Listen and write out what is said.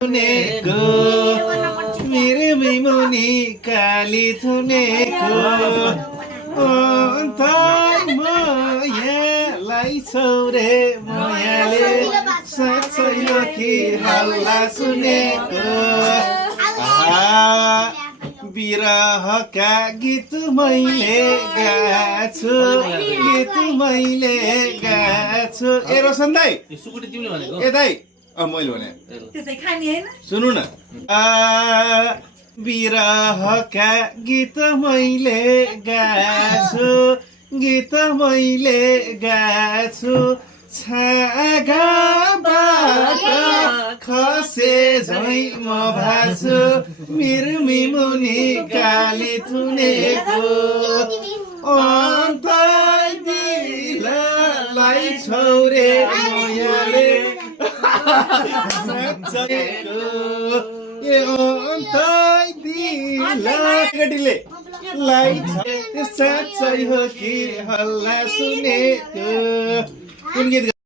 थुनेको मेरो मुनि काली थुनेको मायालाई छौरे मायाले साँच्चै हो कि हल्ला सुनेको बिरहका गीत मैले गाछु गीत मैले गाछु ए रोशन दाइ सुकुटी तिमीले भनेको ए दाइ मैले भने त्यसै खानी हैन सुन्नु न बिरहका गीत मैले गाछु गीत मैले गाछु छागाबाट खसे झै म भाछु मेरो मुनि काली थुनेको अन्तै दिललाई छौरे मायाले साँच्चैको ए अन्तै दिलले लाई साँच्चै हो कि हल्ला सुनेको कुन गीत